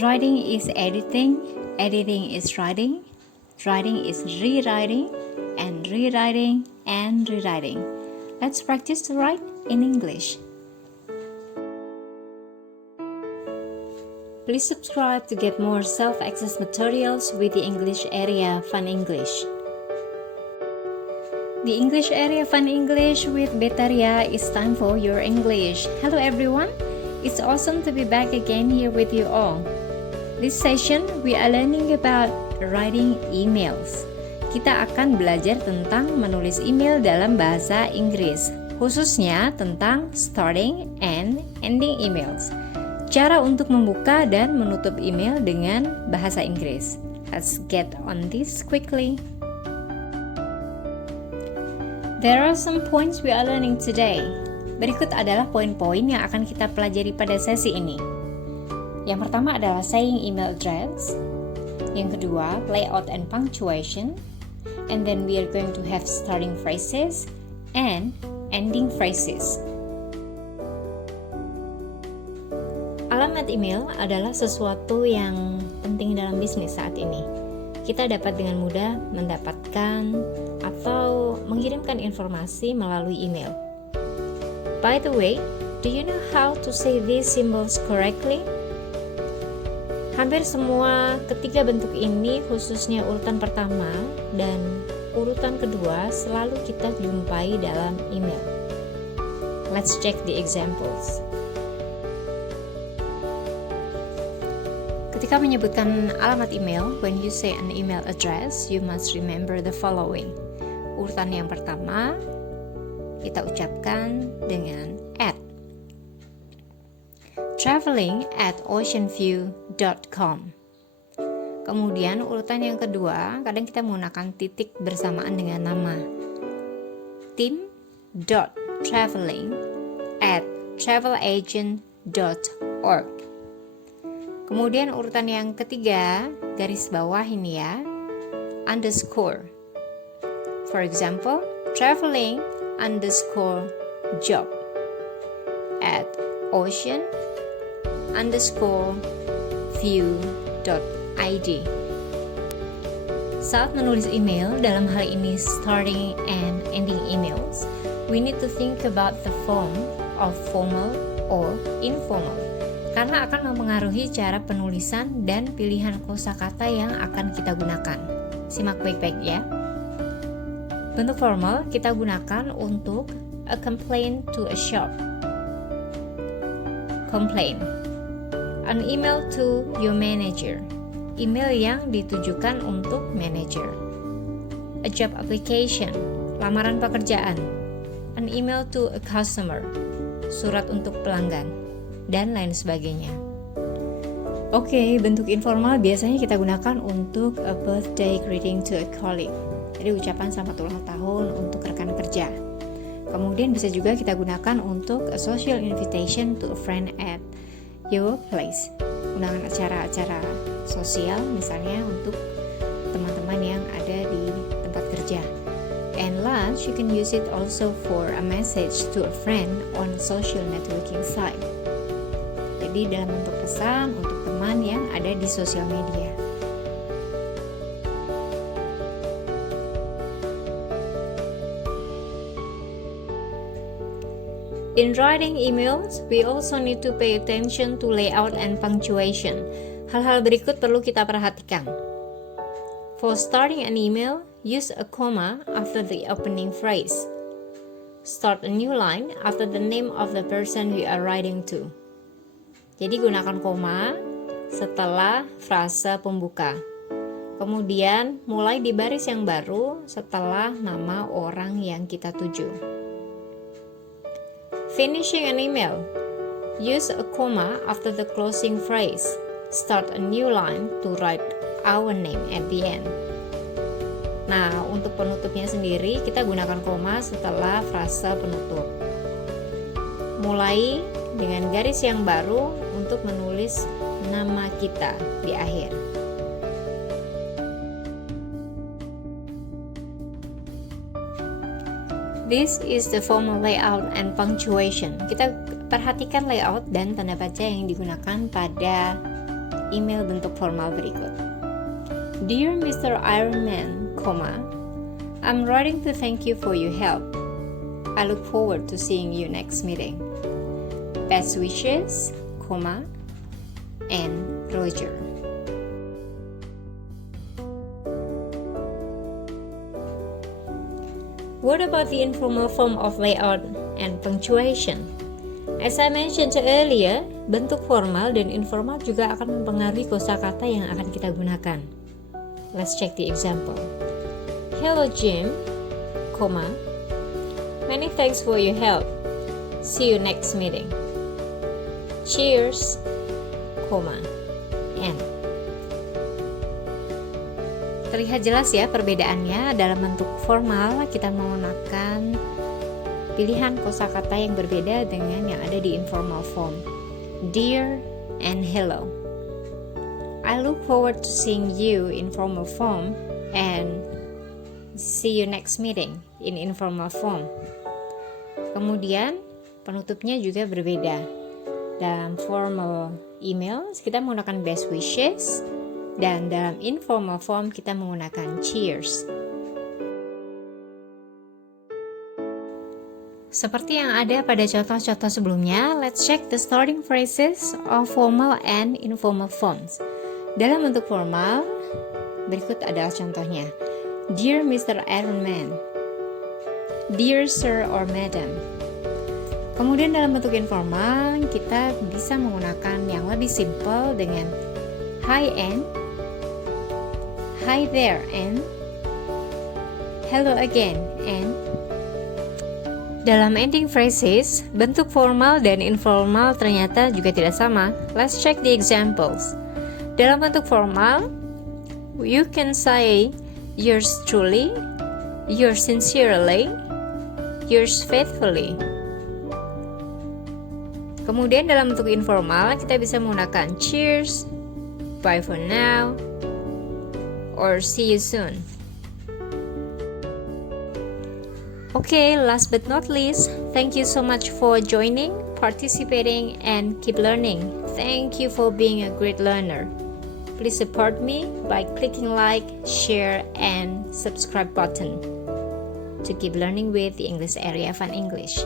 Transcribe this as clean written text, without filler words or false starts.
Writing is editing, editing is writing, writing is rewriting, and rewriting and rewriting. Let's practice to write in English. Please subscribe to get more self-access materials with the English area Fun English. The English area Fun English with Betaria is time for your English. Hello everyone, it's awesome to be back again here with you all. This session we are learning about writing emails. Kita akan belajar tentang menulis email dalam bahasa Inggris, khususnya tentang starting and ending emails. Cara untuk membuka dan menutup email dengan bahasa Inggris. Let's get on this quickly. There are some points we are learning today. Berikut adalah poin-poin yang akan kita pelajari pada sesi ini. Yang pertama adalah saying email address. Yang kedua, layout and punctuation. And then we are going to have starting phrases and ending phrases. Alamat email adalah sesuatu yang penting dalam bisnis saat ini. Kita dapat dengan mudah mendapatkan atau mengirimkan informasi melalui email. By the way, do you know how to say these symbols correctly? Hampir semua ketiga bentuk ini, khususnya urutan pertama dan urutan kedua, selalu kita jumpai dalam email. Let's check the examples. Ketika menyebutkan alamat email, when you say an email address, you must remember the following. Urutan yang pertama, kita ucapkan dengan @ traveling@oceanview.com. Kemudian urutan yang kedua, kadang kita menggunakan titik bersamaan dengan nama. team.traveling@travelagent.org. Kemudian urutan yang ketiga, garis bawah ini ya, underscore. For example, traveling_job at ocean_view.id. Saat menulis email, dalam hal ini starting and ending emails, we need to think about the form of formal or informal, karena akan mempengaruhi cara penulisan dan pilihan kosakata yang akan kita gunakan. Simak baik-baik ya. Bentuk formal kita gunakan untuk a complaint to a shop. Complain. An email to your manager. Email yang ditujukan untuk manager. A job application. Lamaran pekerjaan. An email to a customer. Surat untuk pelanggan. Dan lain sebagainya. Oke, bentuk informal biasanya kita gunakan untuk a birthday greeting to a colleague. Jadi ucapan selamat ulang tahun untuk rekan kerja. Kemudian bisa juga kita gunakan untuk a social invitation to a friend at your place. Undangan acara-acara sosial misalnya untuk teman-teman yang ada di tempat kerja. And last, you can use it also for a message to a friend on social networking site. Jadi dalam bentuk pesan untuk teman yang ada di sosial media. In writing emails, we also need to pay attention to layout and punctuation. Hal-hal berikut perlu kita perhatikan. For starting an email, use a comma after the opening phrase. Start a new line after the name of the person we are writing to. Jadi gunakan koma setelah frase pembuka. Kemudian mulai di baris yang baru setelah nama orang yang kita tuju. Finishing an email. Use a comma after the closing phrase. Start a new line to write our name at the end. Nah, untuk penutupnya sendiri kita gunakan koma setelah frase penutup. Mulai dengan garis yang baru untuk menulis nama kita di akhir. This is the formal layout and punctuation. Kita perhatikan layout dan tanda baca yang digunakan pada email bentuk formal berikut. Dear Mr. Ironman, I'm writing to thank you for your help. I look forward to seeing you next meeting. Best wishes, and Roger. What about the informal form of layout and punctuation? As I mentioned earlier, bentuk formal dan informal juga akan mempengaruhi kosakata yang akan kita gunakan. Let's check the example. Hello Jim, many thanks for your help. See you next meeting. Cheers, and. Terlihat jelas ya perbedaannya. Dalam bentuk formal kita menggunakan pilihan kosakata yang berbeda dengan yang ada di informal form. Dear and hello. I look forward to seeing you in formal form and see you next meeting in informal form. Kemudian penutupnya juga berbeda. Dalam formal email kita menggunakan best wishes, dan dalam informal form kita menggunakan cheers. Seperti yang ada pada contoh-contoh sebelumnya, let's check the starting phrases of formal and informal forms. Dalam bentuk formal, berikut adalah contohnya. Dear Mr. Ironman, Dear Sir or Madam. Kemudian dalam bentuk informal, kita bisa menggunakan yang lebih simple dengan hi and, hi there and, hello again and. Dalam ending phrases, bentuk formal dan informal ternyata juga tidak sama. Let's check the examples. Dalam bentuk formal, you can say yours truly, yours sincerely, yours faithfully. Kemudian dalam bentuk informal kita bisa menggunakan cheers, bye for now, or see you soon. Okay, last but not least, thank you so much for joining, participating, and keep learning. Thank you for being a great learner. Please support me by clicking like, share, and subscribe button to keep learning with the English area Fun English.